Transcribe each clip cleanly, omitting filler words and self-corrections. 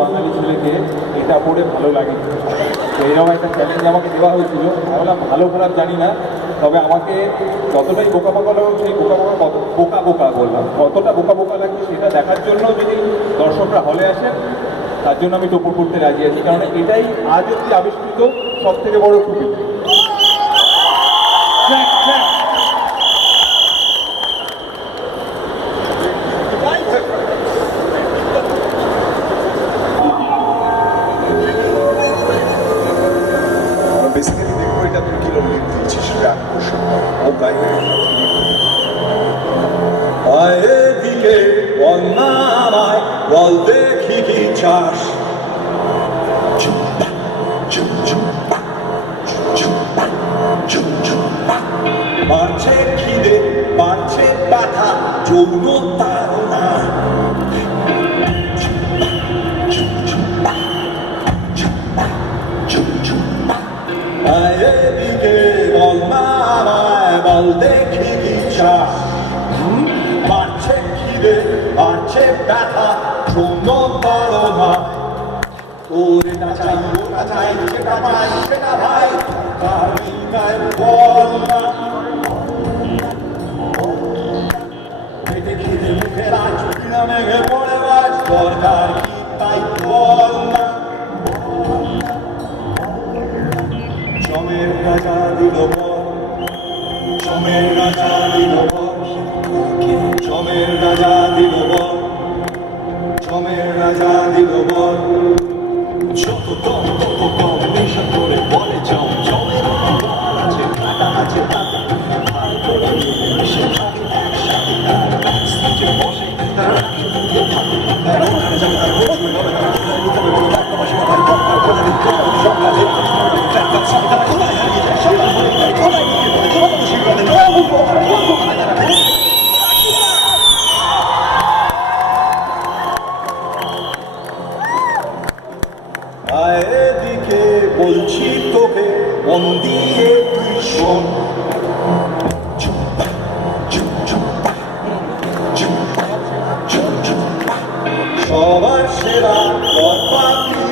বাঙালি ছেলেকে এটা পড়ে ভালো লাগে। তো এরকম একটা চ্যালেঞ্জ আমাকে দেওয়া হয়েছিল। আমি বললাম ভালো খারাপ জানি না, তবে আমাকে যতটাই বোকা বোকা লাগবে সেই বোকা বোকা বললাম, কতটা বোকা বোকা লাগবে সেটা দেখার জন্য যদি দর্শকরা হলে আসেন, তার জন্য আমি টোপর করতে রাজি আছি। কারণ এটাই আজ অব্দি আবিষ্কৃত সব থেকে বড় টুপি। বেসিক্যালি দেখবো এটা তুই কিলো লিপ দিয়েছিস র্যাপ পোর্শন ও গায়ে এদিকে বল না আমায়, বল দেখি কি চাস। বাড়ছে খিদে, বাড়ছে ব্যথা, যৌন তাড়না। এদিকে বল না আমায়, বল দেখি কি চাস। বাড়ছে খিদে, বাড়ছে ব্যথা, যৌন তাড়না। ওর এটা চাই, ওটা চাই, সেটা পাই, সেটা ভাই, আমি তাই বল না। পেটে খিদে মুখে রাজ, কিনা মেঘে পড়ে বাজ, দরকার কি তাই বল না। জমের রাজা দিল বল, জমের রাজা দিল বল, জমের রাজা দিল বল, জমের রাজা দিল বল। যত কম তত কম নেশা করে বলে জম, জমের বল আছে, কাটা আছে, তাতে ভাই করে মিশে থাকে একসাথে। তার স্টেজে বসে তার দিয়ে থাকে, তার ওখানে যাবে তার বসবে হবে না, লুকাবে বলে তার তোমার সঙ্গে তার কথা বলে দিতে হবে সব কাজে। তার কোথায় হারিয়ে যায় সকাল হয়ে যায়, কোথায় নিয়ে পড়ে তোমার খুশি করে এদিকে বলছি তোকে মন দিয়ে তুই শোন। সবার সেরা পাখি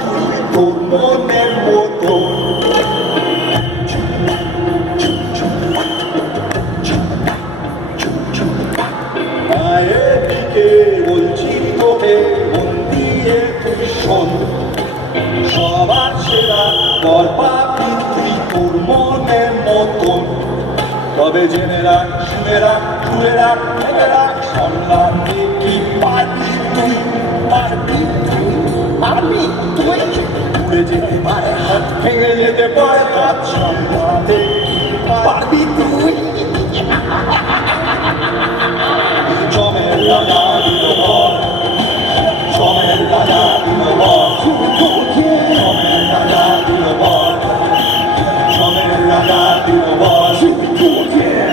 তোর মনের মতো। এদিকে বলছি তোকে মন দিয়ে তুই শোন। সবার সেরা বল পাবি তুই তোর মনের মতন। তবে জেনে রাখ, শুনে রাখ, ঘুরে রাখ, ভেবে রাখ, সম্রাটে কি পারবি তুই, পারবি তুই, পারবি তুই। উড়ে যেতে পারে হাত, ভেঙে যেতে পারে হাত, সম্রাটে কি পারবি তুই। জমের রাজা দিল বল, জমের রাজা দিল বল, জমের রাজা দিল বল, জমের রাজা দিল বল,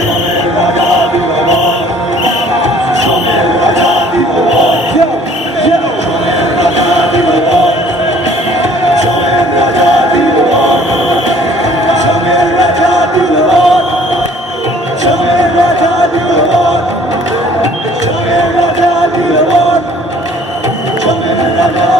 জমের রাজা দিল বল, জমের রাজা দিল বল, জমের রাজা দিল বল, জমের রাজা দিল বল, জমের রাজা দিল বল, জমের রাজা দিল বল, জমের রাজা দিল বল, জমের রাজা